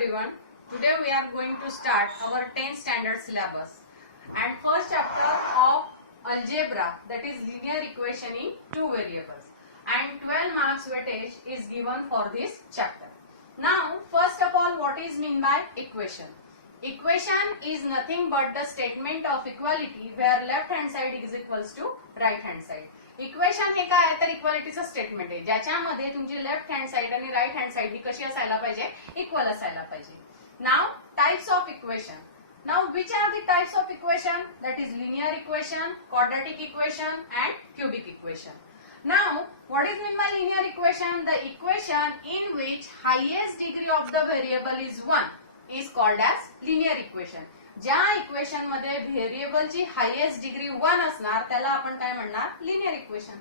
everyone. Today we are going to start our 10th standard syllabus and first chapter of algebra, that is linear equation in two variables, and 12 marks weightage is given for this chapter. Now first of all, what is mean by equation? Equation is nothing but the statement of equality where left hand side is equals to right hand side. Equation हे काय आहे तर इक्वालिटीचं statement आहे ज्याच्यामध्ये तुमची left hand side आणि right hand side ही कशी असायला पाहिजे, इक्वल असायला पाहिजे. Now types of equation. Now which are the types of equation? That is linear equation, quadratic equation end cubic equation. Now what is meant by linear equation? The equation in which highest degree of the variable is 1 is called as linear equation. ज्या equation मध्ये व्हेरिएबलची highest degree 1 असणार त्याला आपण काय म्हणणार, linear equation.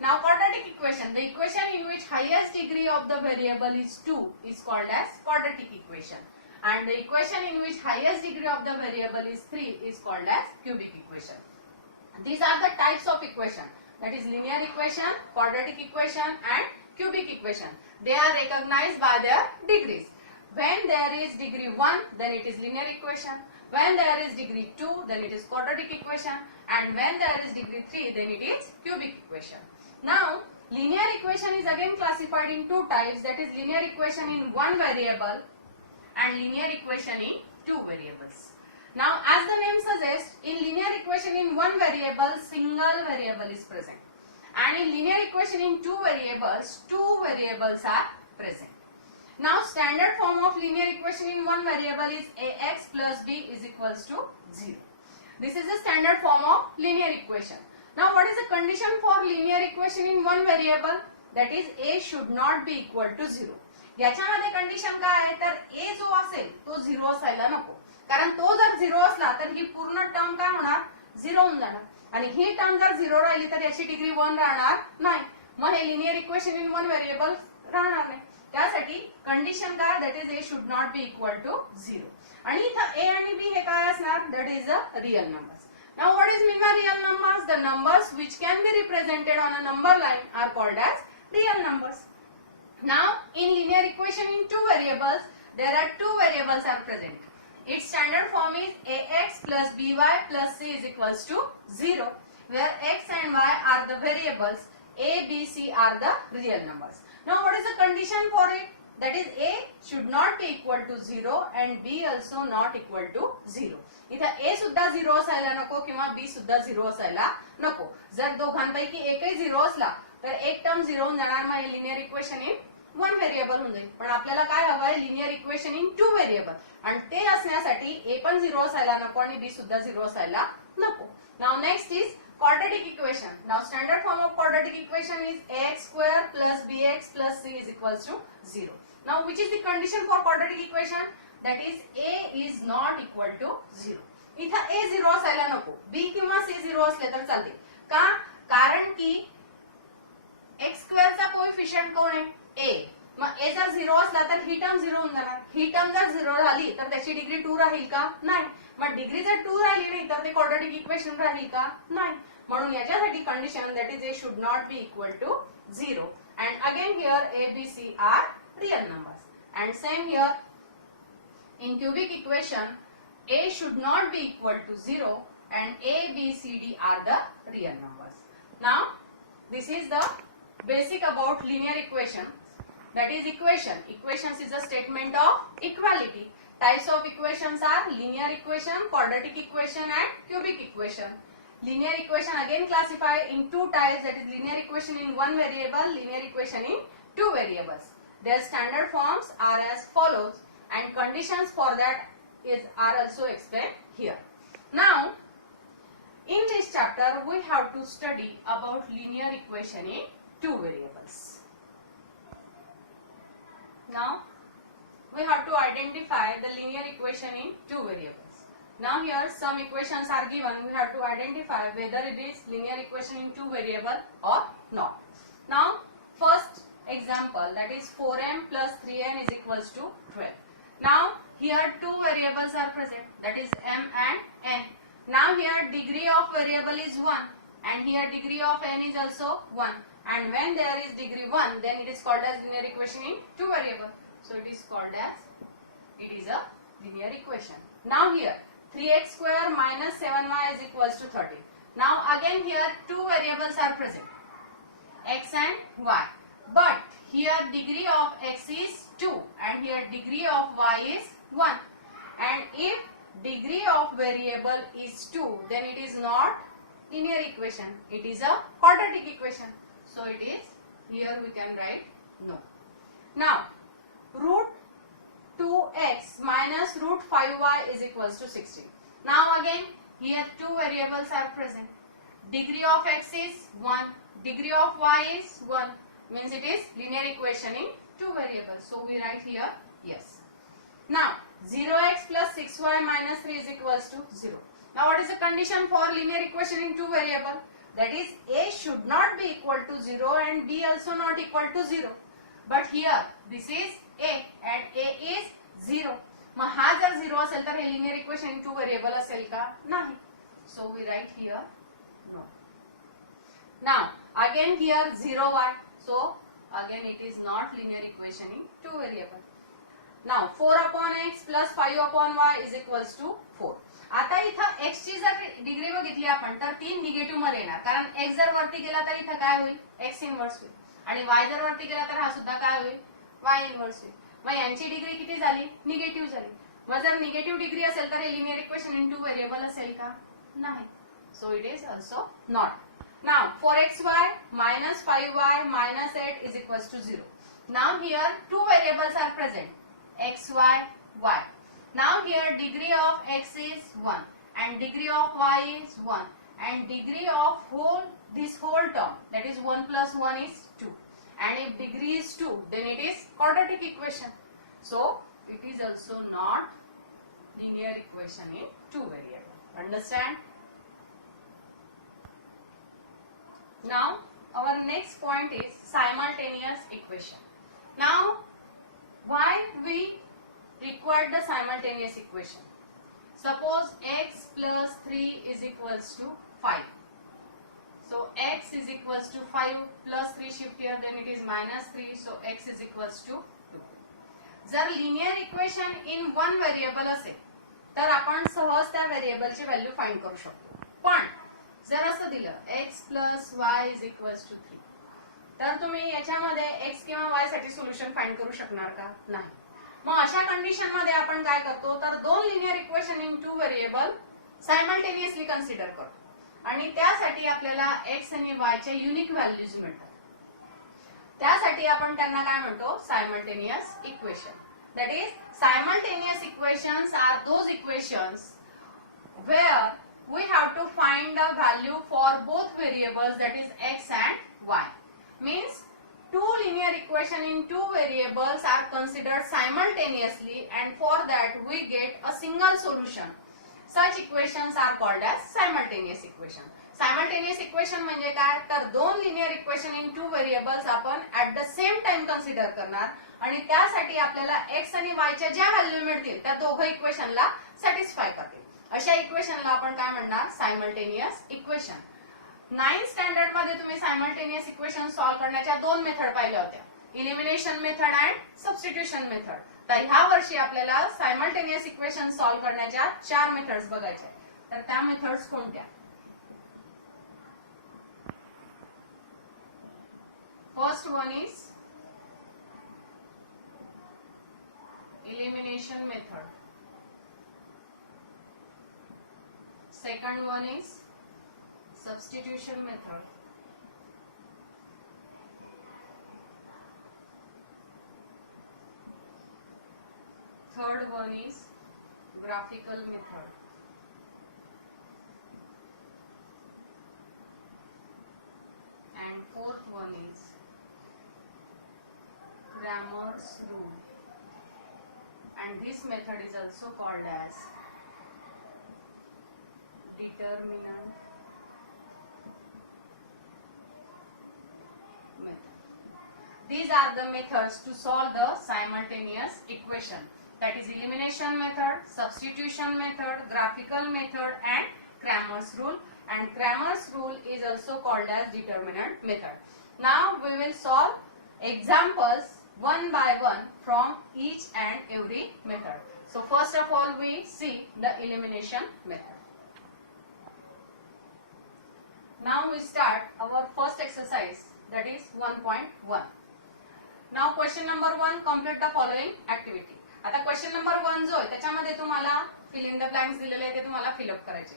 Now quadratic equation, the equation in which highest degree of the variable is 2 is called as quadratic equation, and the equation in which highest degree of the variable is 3 is called as cubic equation. These are the types of equation, that is linear equation, quadratic equation and cubic equation. They are recognized by their degrees. When there is degree 1, then it is linear equation. When there is degree 2, then it is quadratic equation, and when there is degree 3, then it is cubic equation. Now, linear equation is again classified in two types, that is linear equation in one variable and linear equation in two variables. Now, as the name suggests, in linear equation in one variable, single variable is present, and in linear equation in two variables are present. Now standard form of linear equation in one variable is ax plus b is equals to 0. This is the standard form of linear equation. Now what is the condition for linear equation in one variable? That is a should not be equal to 0. याच्यामध्ये condition काय आहे तर a जो असेल तो 0 असायला नको, कारण तो जर 0 असला तर ही पूर्ण टर्म काय होणार, 0 होऊन जाणार, आणि ही टर्म जर 0 राहिली तर याची डिग्री 1 राहणार नाही, मग हे linear equation in one variable राहणार नाही. त्यासाठी कंडिशन काय, that is a should not be equal to 0, आणि इथं ए आणि बी हे काय असणार, that is a real numbers. Now what is mean by real numbers? The numbers which can be represented on a number line are called as real numbers. Now in linear equation in two variables, there are two variables are present. Its standard form is ax plus by plus c is equals to 0, where x and y are the variables, a, b, c are the real numbers. Now what is the condition for it? That is a should not be equal to 0 and b also not equal to 0. इथं a सुद्धा 0 असायला नको किंवा b सुद्धा 0 असायला नको. जर दोघांपैकी एकही 0 असला तर एक टर्म 0 होऊन जाणार, मग linear equation in one variable होऊन जाईल. पण आपल्याला काय हवंय, linear equation in two variable, आणि ते असण्यासाठी ए पण 0 असायला नको आणि बी सुद्धा 0 असायला नको. Now next is quadratic equation. Now standard form of quadratic equation is ax square plus bx plus c is equals to 0. Now which is the condition for quadratic equation? That is a is not equal to 0. इथं a 0 असायला नको, b किंवा c 0 असले तर चालते. का? कारण की x स्क्वेअर चा कोएफिशियंट कोण आहे, a. मग a जर 0 असला तर ही टर्म 0 होऊन जाणार, ही टर्म जर 0 झाली तर त्याची डिग्री 2 राहील का, नाही. मग डिग्री जर 2 राहिली नाही तर ते क्वाड्रेटिक इक्वेशन राहील का, नाही. म्हणून याच्यासाठी condition that is a should not be equal to 0, and again here a, b, c are real numbers, and same here in cubic equation a should not be equal to 0 and a, b, c, d are the real numbers. Now this is the basic about linear equation, that is equation. Equations is a statement of equality. Types of equations are linear equation, quadratic equation and cubic equation. Linear equation again classified in two types, that is linear equation in one variable, linear equation in two variables. Their standard forms are as follows, and conditions for that are also explained here. Now in this chapter we have to study about linear equation in two variables. Now we have to identify the linear equation in two variables. Now here some equations are given, we have to identify whether it is linear equation in two variable or not. Now first example, that is 4m plus 3n is equals to 12. Now here two variables are present, that is m and n. Now here degree of variable is 1 and here degree of n is also 1, and when there is degree 1 then it is called as linear equation in two variable. So it is called as it is a linear equation. Now here 3x square minus 7y is equals to 30. Now again here two variables are present, x and y, but here degree of x is 2 and here degree of y is 1, and if degree of variable is 2, then it is not linear equation, it is a quadratic equation. So it is, here we can write no. Now root 2x minus root 5y is equals to 16. Now again here two variables are present, degree of x is 1, degree of y is 1, means it is linear equation in two variables. So we write here yes. Now 0x plus 6y minus 3 is equals to 0. Now what is the condition for linear equation in two variable? That is a should not be equal to 0 and b also not equal to 0. But here this is a and a is 0. मग हा जर 0 असेल तर हे linear equation in two variable असेल का? नाही. So we write here no. Now again here 0y. So again it is not linear equation in two variable. Now 4 upon x plus 5 upon y is equals to 4. आता इथं x ची जर degree बघितली आपण तर ती निगेटिव्ह मध्ये येणार, कारण x जर वरती गेला तर इथं काय होईल? x इनवर्स होईल, आणि y जर वरती गेला तर हा सुद्धा काय होईल? y इनवर्स होईल. मग यांची डिग्री किती झाली? निगेटिव्ह झाली. मग जर निगेटिव्ह डिग्री असेल तर हे linear equation in two variable असेल का? नाही. So it is also not. Now 4xy minus 5y minus 8 is equals to 0. Now here two variables are present, x, y, y. Now here degree of x is 1 and degree of y is 1 and degree of this whole term, that is 1 plus 1 is 2. And if degree is 2, then it is quadratic equation. So it is also not linear equation in two variable. Understand? Now our next point is simultaneous equation. Now why we require the simultaneous equation? Suppose x plus 3 is equals to 5. So x is equals to 5 plus 3 shift here, then it is minus 3. So x is equals to 2. जर linear equation in one variable असेल तर आपण सहज त्या variable ची value find करू शकतो. पण जर असं दिलं x plus y is equals to 3, तर तुम्ही याच्यामध्ये x किंवा y साठी सोल्युशन फाइंड करू शकणार का? नाही. मग अशा कंडिशन मध्ये आपण काय करतो तर दोन linear equation in two variable simultaneously consider करतो आणि त्यासाठी आपल्याला x आणि y चे युनिक व्हॅल्यूज मिळतात. त्यासाठी आपण त्यांना काय म्हणतो? Simultaneous equation. That is simultaneous equations are those equations where we have to find the value for both variables, that is x and y. Means two linear equation in two variables are considered simultaneously, and for that we get a single solution. Such equations are called as simultaneous equation. Simultaneous equation म्हणजे काय? तर दोन linear equation in two variables आपण at the same time consider करणार आणि त्यासाठी आपल्याला x आणि y च्या ज्या व्हॅल्यू मिळतील त्या दोघं इक्वेशनला सॅटिस्फाय करतील. अशा इक्वेशनला आपण काय म्हणणार? Simultaneous equation. 9th स्टँडर्ड मध्ये तुम्ही सायमल्टेनियस इक्वेशन सॉल्व्ह करण्याच्या दोन मेथड पाहिल्या होत्या, elimination method and substitution method. तर ह्या वर्षी आपल्याला सायमल्टेनियस इक्वेशन सॉल्व्ह करण्याच्या 4 मेथड्स बघायच्या. तर त्या मेथड्स कोणत्या? First one is elimination method. Second one is substitution method. Third one is graphical method. And fourth one is Cramer's rule. And this method is also called as determinant method. These are the methods to solve the simultaneous equation, that is elimination method, substitution method, graphical method and Cramer's rule. And Cramer's rule is also called as determinant method. Now we will solve examples one by one from each and every method. So first of all we see the elimination method. Now we start our first exercise, that is 1.1. Now question number 1, complete the following activity. आता question number 1 जो आहे त्याच्यामध्ये तुम्हाला fill in the blanks दिलेले आहे ते तुम्हाला fill up करायचे.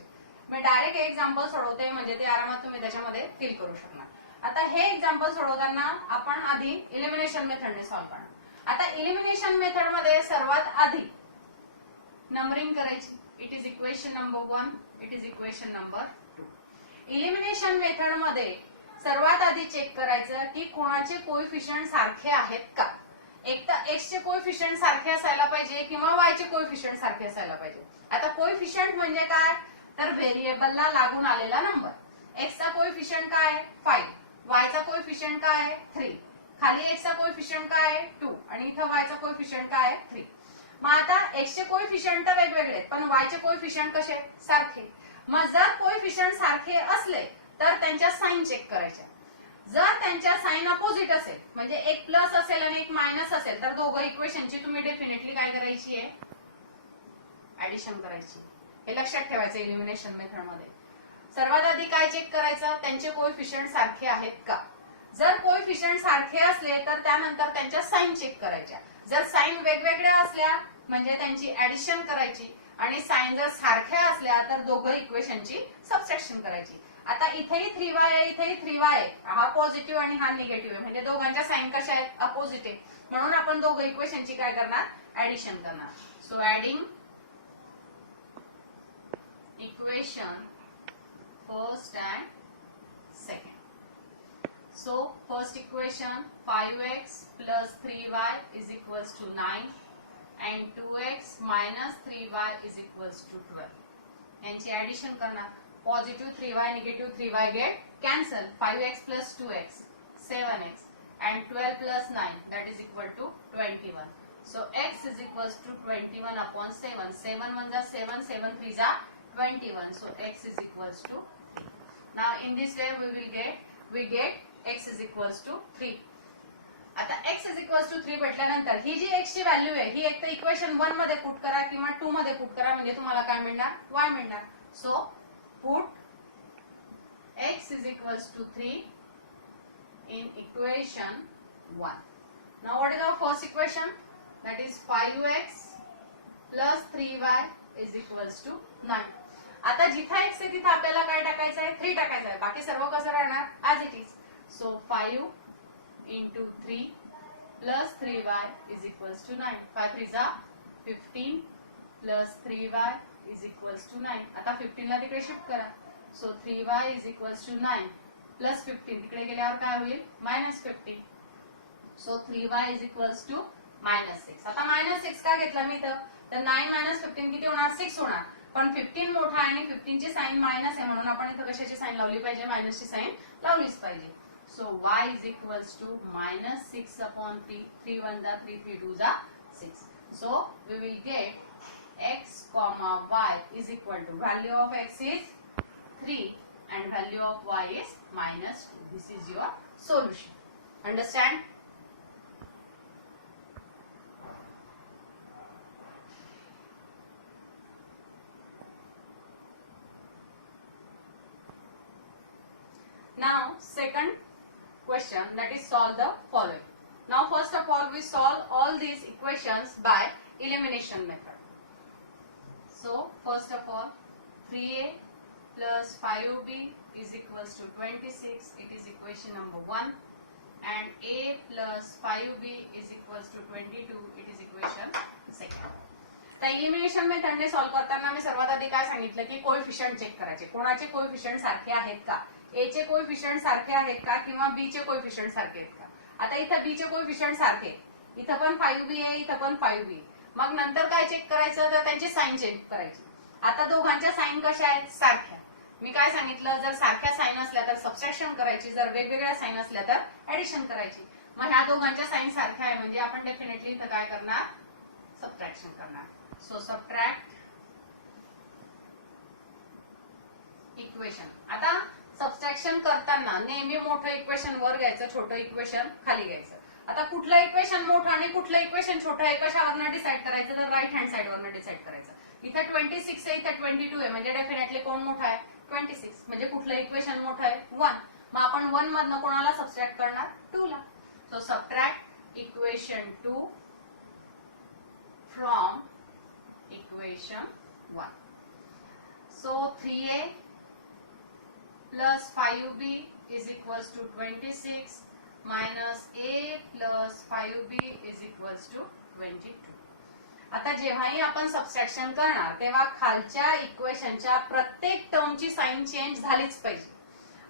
मी डायरेक्ट एक्झाम्पल सोडवते म्हणजे ते आरामात तुम्ही त्याच्यामध्ये फिल करू शकणार. आता हे एक्झाम्पल सोडवताना आपण आधी इलिमिनेशन मेथडने सॉल्व्ह करणार. आता इलिमिनेशन मेथड मध्ये सर्वात आधी नंबरिंग करायची. It is equation number 1, it is equation number 2. Elimination method मध्ये सर्वात आधी चेक करायचं की कोणाचे कोएफिशियंट सारखे आहेत का. एक तर एक्स चे कोएफिशियंट सारखे असायला पाहिजे किंवा वाय चे कोएफिशियंट सारखे असायला पाहिजे. आता कोएफिशियंट म्हणजे काय तर व्हेरिएबलला लागून आलेला नंबर. एक्स चा कोएफिशियंट काय आहे 5, वाय चा कोएफिशियंट काय आहे 3, खाली एक्स चा कोएफिशियंट काय आहे 2 आणि इथं वाय चा कोएफिशियंट काय आहे 3. मग आता एक्स चे कोएफिशियंट तर वेगवेगळे आहेत पण वाय चे कोएफिशियंट कसे सारखे. मग जर कोएफिशियंट सारखे असले तर त्यांच्या साइन चेक करायच्या. जर त्यांच्या साइन अपोजिट असेल म्हणजे एक प्लस असेल आणि एक मायनस असेल तर दोघं इक्वेशनची तुम्ही डेफिनेटली काय करायची आहे ऍडिशन करायची. हे लक्षात ठेवायचं इलिमिनेशन मेथड मध्ये. सर्वात आधी काय चेक करायचं त्यांचे कोएफिशियंट सारखे आहेत का. जर कोएफिशियंट सारखे असले तर त्यानंतर त्यांच्या साइन चेक करायच्या. जर साइन वेगवेगळ्या असल्या म्हणजे त्यांची ऍडिशन करायची आणि साइन जर सारख्या असल्या तर दोघं इक्वेशनची सबट्रॅक्शन करायची. आता इथेही 3y आहे इथेही 3y आहे. हा पॉझिटिव्ह आणि हा निगेटिव्ह आहे म्हणजे दोघांच्या साइन कशा आहेत अपोजिट आहे. म्हणून आपण दोघं इक्वेशनची काय करणार ऍडिशन करणार. So adding equation first and second. So first equation 5x plus 3y is equals to 9 and 2x minus 3y is equals to 12. यांची ऍडिशन करणार. Positive 3y, negative 3y get cancel. 5x plus 2x, 7x and 12 plus 9 that is equal to 21. So x is equals to 21 upon 7. 7 1 is 7, 7 3 is 21. So x is equals to 3. Now in this way we get x is equals to 3. आता x is equals to 3 भेटल्यानंतर ही जी x ची value आहे ही एक तर equation 1 मध्ये put करा किंवा 2 मध्ये पुट करा म्हणजे तुम्हाला काय मिळणार y मिळणार. So put x is equals to 3 in equation 1. Now what is our first equation? That is 5x plus 3y is equals to 9. आता जिथे x आहे तिथे आपल्याला काय टाकायचं आहे 3 टाकायचं आहे. बाकी सर्व कसं राहणार as it is. So 5 into 3 plus 3y is equals to 9. 5 3 is 15 plus 3y is equals to 9. आता 15 ला तिकडे शिफ्ट करा. So 3y is equals to 9 plus 15 तिकडे गेल्यावर काय होईल -15. So 3y is equals to -6. आता -6 का घेतला मी तर 9 - 15 किती होणार 6 होणार. पण 15 मोठा आहे आणि 15 ची साइन मायनस आहे म्हणून आपण इथं कशाची साइन लावली पाहिजे मायनस ची साइन लावलीच पाहिजे. So y is equals to -6 upon 3. 3 1 जा 3 3 2 जा 6. So we will get x comma y is equal to value of x is 3 and value of y is -2. This is your solution. Understand? Now second question, that is solve the following. Now first of all we solve all these equations by elimination method. So first of all 3a plus 5b is equals to 26. It is equation number 1. And a plus 5b is equals to 22. It is equation second. तर elimination मेथडने solve करताना मी सर्वात आधी काय सांगितलं की coefficient check करायचे. कोणाचे coefficient सारखे आहेत का. ए चे कोएफिशियंट सारखे आहेत का किंवा बी चे कोएफिशियंट सारखे आहेत का. आता इथं बी चे कोएफिशियंट सारखे इथं पण 5b आहे इथं पण 5b. मग नंतर काय चेक करायचं तर त्यांची साइन चेक करायची. आता दोघांच्या साइन कशा आहेत सारख्या. मी काय सांगितलं जर सारख्या साइन असल्या तर सबट्रॅक्शन करायची. जर वेगवेगळ्या साइन असल्या तर ऍडिशन करायची. मग ह्या दोघांच्या साइन सारख्या आहे म्हणजे आपण डेफिनेटली इथं काय करणार सबट्रॅक्शन करणार. So subtract equation. आता सबट्रॅक्शन करताना नेहमी मोठं इक्वेशन वर घ्यायचं छोटं इक्वेशन खाली घ्यायचं. आता कुठलं इक्वेशन मोठं आणि कुठलं इक्वेशन छोटं आहे कशावरनं डिसाईड करायचं, तर राईट हँड साइड वरनं डिसाईड करायचं. इथं 26 आहे, इथं 22 आहे, म्हणजे डेफिनेटली कोण मोठा आहे, 26. म्हणजे कुठलं इक्वेशन मोठं आहे, 1. मग आपण 1 मधनं कोणाला सबट्रॅक्ट करणार, 2 ला. So subtract equation 2 from equation 1. So 3a plus 5b is equals to 26 minus a plus 5b is equals to 22. आता जेव्हाही आपण सबट्रॅक्शन करणार तेव्हा खालच्या इक्वेशनच्या प्रत्येक टर्मची साइन चेंज झालीच पाहिजे.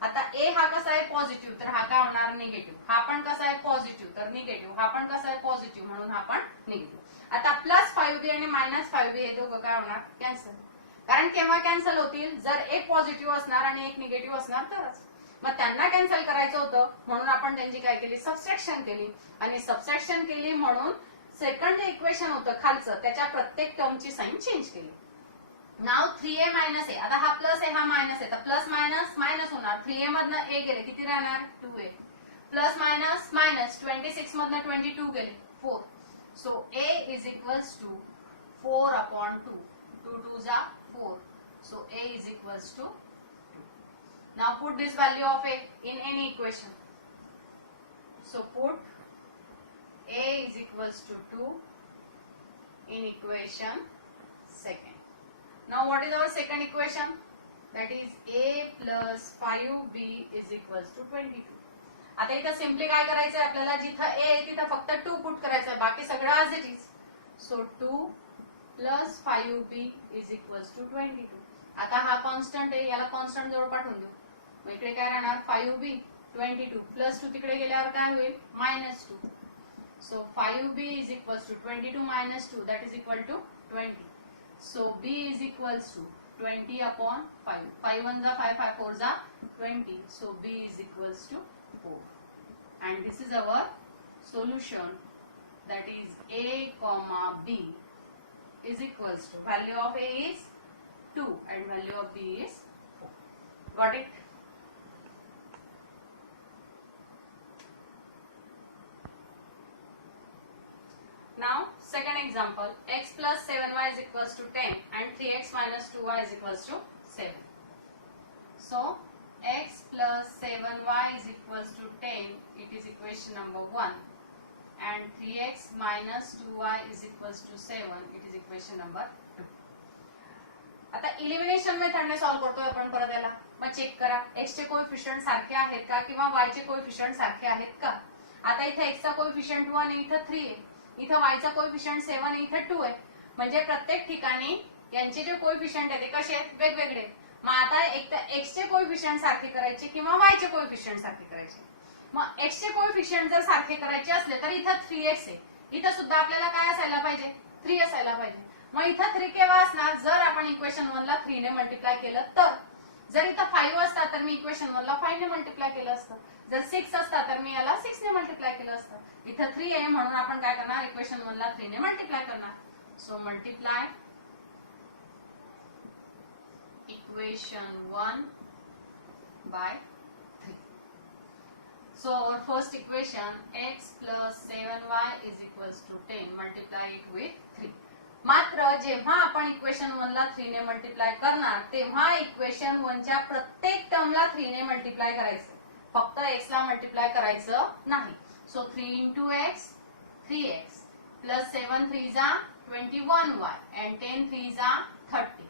आता a हा कसा आहे पॉझिटिव्ह, तर हा काय होणार निगेटिव्ह. हा पण कसा आहे पॉझिटिव्ह, तर निगेटिव्ह. हा पण कसा आहे पॉझिटिव्ह, म्हणून हा पण निगेटिव्ह. आता प्लस 5b आणि मायनस 5b हे दोघं काय होणार, कॅन्सल. कारण केव्हा कॅन्सल होतील, जर एक पॉझिटिव्ह असणार आणि एक निगेटिव्ह असणार तरच. मग त्यांना कॅन्सल करायचं होतं म्हणून आपण त्यांची काय केली, सबट्रॅक्शन केली. आणि सबट्रॅक्शन केली म्हणून सेकंड जे इक्वेशन होतं खालचं त्याच्या प्रत्येक टर्मची साइन चेंज केली. नाव 3a मायनस a. आता हा प्लस आहे, हा मायनस आहे, तर प्लस मायनस मायनस होणार. 3a मधनं a गेले, किती राहणार, 2a. प्लस मायनस मायनस 26 मधनं 22 गेले, 4. So a is equals to 4 upon 2. 2 2 जा 4. So a is equals to 2. Now put this value of a in any equation. So put a is equals to 2 in equation second. Now what is our second equation? That is a plus 5b is equals to 22. आता इथं simply काय करायचं आहे आपल्याला, जिथं a आहे तिथं फक्त 2 पुट करायचं आहे, बाकी सगळं as it is. So 2 plus 5b is equals to 22. आता हा कॉन्स्टंट आहे, याला कॉन्स्टंट जवळ पाठवून देऊ. मग इकडे काय राहणार 5b 22 प्लस 2 तिकडे गेल्यावर काय होईल minus 2. So 5b is equals to 22 minus 2 that is equal to 20. So b is equals to 20 upon 5. 5 1 जा 5 5 4 जा 20. So b is equals to 4. And this is our solution, that is a comma b is equals to, value of a is 2 and value of b is 4. Got it? Now second example, x plus 7y is equals to 10 and 3x minus 2y is equals to 7. So x plus 7y is equals to 10, it is equation number 1, and 3x minus 2y is equals to 7, it is equation number 2. आता elimination मेथडने solve करतोय आपण परत याला. मग check करा x चे coefficient सारखे आहेत का किंवा y चे कोएफिशियंट सारखे आहेत का. आता इथे x चा कोएफिशियंट 1 आहे, इथं 3 आहे, इथं y चा कोएफिशियंट 7 आहे, इथं 2 आहे. म्हणजे प्रत्येक ठिकाणी यांचे जे कोएफिशियंट आहेत ते कसे आहेत, वेगवेगळे. मग आता एक तर x चे कोएफिशियंट सारखे करायचे किंवा y चे कोएफिशियंट सारखे करायचे. मग x चे कोएफिशियंट जर सारखे करायचे असले तर इथं 3x आहे, इथं सुद्धा आपल्याला काय असायला पाहिजे, 3 असायला पाहिजे. मग इथं 3 केव्हा असणार, जर आपण इक्वेशन 1 ला 3 ने मल्टिप्लाय केलं तर. जर इथं 5 असता तर मी इक्वेशन 1 ला 5 ने मल्टिप्लाय केलं असतं. जर 6 असता तर मी याला 6 ने मल्टिप्लाय केलं असतं. इथं 3 आहे म्हणून आपण काय करणार, इक्वेशन 1 ला 3 ने मल्टिप्लाय करणार. So multiply equation 1 by 3. So our first equation, x plus 7y is equals to 10, multiply it with 3. मात्र जेव्हा आपण इक्वेशन 1 ला 3 ने मल्टिप्लाय करणार तेव्हा इक्वेशन 1 च्या प्रत्येक टर्मला 3 ने मल्टिप्लाय करायचं, फक्त x ला मल्टिप्लाय करायचं नाही. So 3 into x 3x plus 7 3 जा 21y and 10 3 जा 30.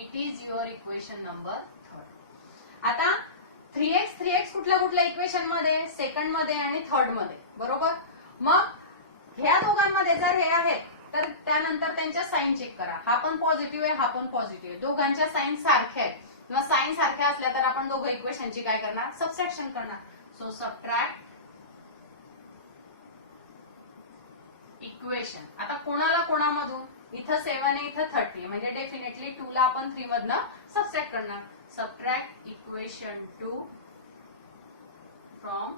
It is your equation number 3rd. आता 3x कुठल्या कुठल्या इक्वेशन मध्ये, सेकंड मध्ये आणि थर्ड मध्ये, बरोबर. मग ह्या दोघांमध्ये जर हे आहे तर त्यानंतर त्यांच्या साइन चेक करा. हा पण पॉझिटिव्ह आहे, हा पण पॉझिटिव्ह आहे, दोघांच्या साइन सारख्या आहेत. किंवा साइन सारख्या असल्या तर आपण दोघं इक्वेशनची काय करणार, सबट्रॅक्शन करणार. So subtract equation. आता कोणाला कोणामधून, इथं 7 आहे, इथं 30 म्हणजे डेफिनेटली 2 ला आपण 3 मधनं सबट्रॅक्ट करणार. Subtract equation 2 from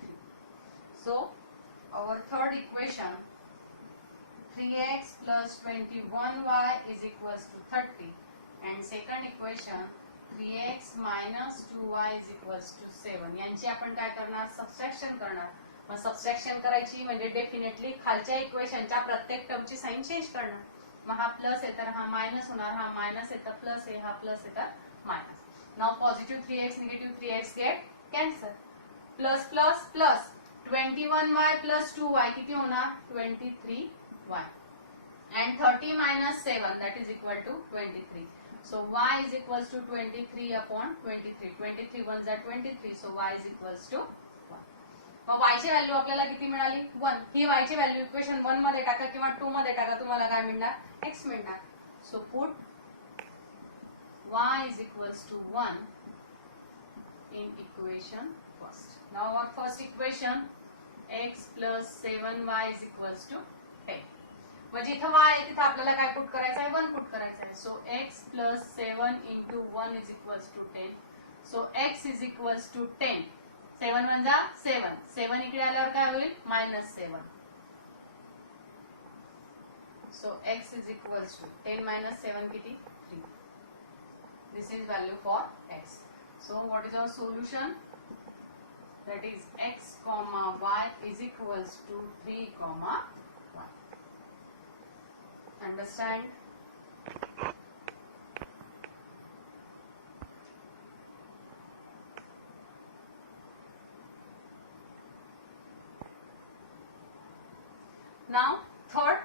3. So our third equation, 3x plus 21y is equals to 30, and second equation 3x minus 2y is equals to 7. यांची आपण काय करणार, सबट्रॅक्शन करणार. मग सबट्रॅक्शन करायची म्हणजे डेफिनेटली खालच्या इक्वेशनच्या प्रत्येक टर्मची साइन चेंज करणार. मग हा प्लस आहे तर हा मायनस होणार, हा मायनस आहे तर प्लस आहे, हा प्लस आहे तर minus. Now positive 3x negative 3x get cancel. Plus plus plus 21y plus 2y किती होणार 23y. And 30 minus 7 that is equal to 23. So y is equals to 23 upon 23. 23 ones are 23. So y is equals to 1. मग y ची value आपल्याला किती मिळाली 1. ही y ची value equation 1 मध्ये टाका किंवा 2 मध्ये टाका, तुम्हाला काय मिळणार x मिळणार. So put y is equals to 1 in equation first. Now our first equation x plus 7y is equals to 10. मग जिथं y आहे तिथं आपल्याला काय पुट करायचं आहे 1 पुट करायचं आहे. So x plus 7 into 1 is equals to 10. So x is equals to 10. 7 म्हणजे 7. 7 इकडे आल्यावर काय होईल -7. So x is equals to 10 minus 7 किती 3. This is value for x. So what is our solution? That is x comma y is equals to 3 comma 1. Understand? Now third,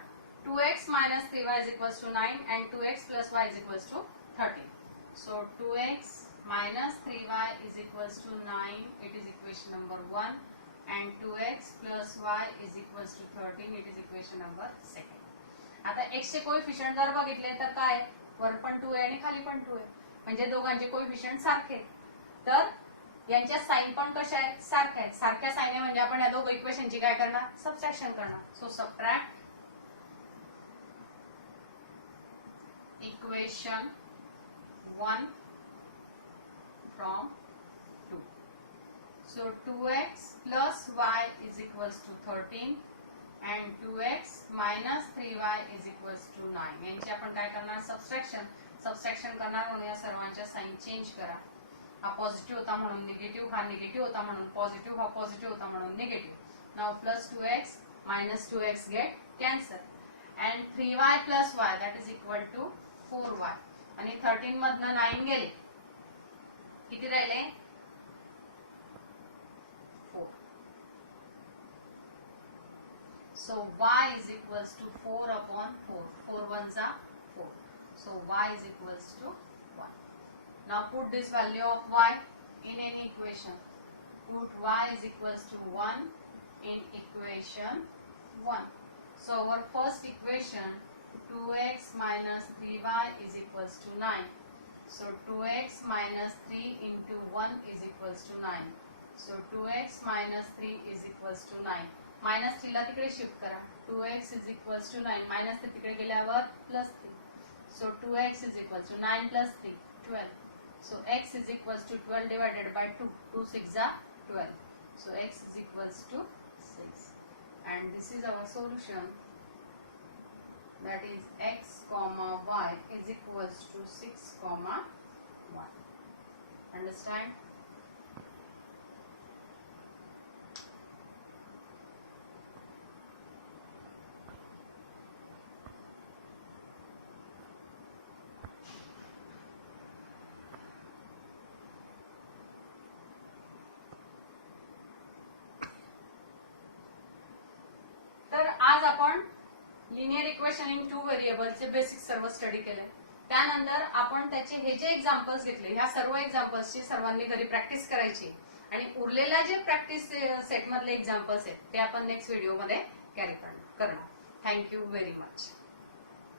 2x minus 3y is equals to 9 and 2x plus y is equals to 13. So 2x minus 3y is equals to 9, it is equation number 1, and 2x plus y is equals to 13, it is equation number 2. आता x चे coefficient जर बघितले तर काय वर पण 2 आहे आणि खाली पण 2 आहे, म्हणजे दोघांचे कोएफिशिएंट सारखे. तर यांच्या साइन पण कशा आहेत सारख्या आहेत. सारख्या साइन आहे म्हणजे आपण या दोघ इक्वेशनची काय करणार सबट्रॅक्शन करणार. So subtract equation 1 from 2. So 2x plus y is equals to 13 and 2x minus 3y is equals to 9. यांची आपण काय करणार सबट्रॅक्शन करणार म्हणून या सर्वांच्या साइन चेंज करा. हा पॉझिटिव्ह होता म्हणून निगेटिव्ह, हा निगेटिव्ह होता म्हणून पॉझिटिव्ह, हा पॉझिटिव्ह होता म्हणून negative. Now plus 2x minus 2x get cancel and 3y plus y that is equal to 4y. आणि 13 मधनं 9 गेले किती राहिले 4. So y is equals to 4 upon 4. 4 ones are 4. So y is equals to 1. Now put this value of y in any equation. Put y is equals to 1 in equation 1. So our first equation 2x minus 3y is equals to 9. So 2x minus 3 into 1 is equals to 9. So 2x minus 3 is equals to 9. Minus 3 ला तिकडे shift करा. 2x is equals to 9. Minus 3 तिकडे गेल्यावर plus 3. So 2x is equals to 9 plus 3 12. So x is equals to 12 divided by 2. 2 6 are 12. So x is equals to 6. And this is our solution. That is x comma y is equals to 6 comma 1. Understand? तर आज आपण linear equation in 2 व्हेरिएबलचे basic सर्व study केले. त्यानंतर आपण त्याचे हे जे एक्झाम्पल्स घेतले ह्या सर्व एक्झाम्पल्सची सर्वांनी घरी प्रॅक्टिस करायची आणि उरलेल्या जे प्रॅक्टिस सेट मधले एक्झाम्पल्स आहेत ते आपण नेक्स्ट व्हिडिओ मध्ये कॅरी करणार. Thank you very much.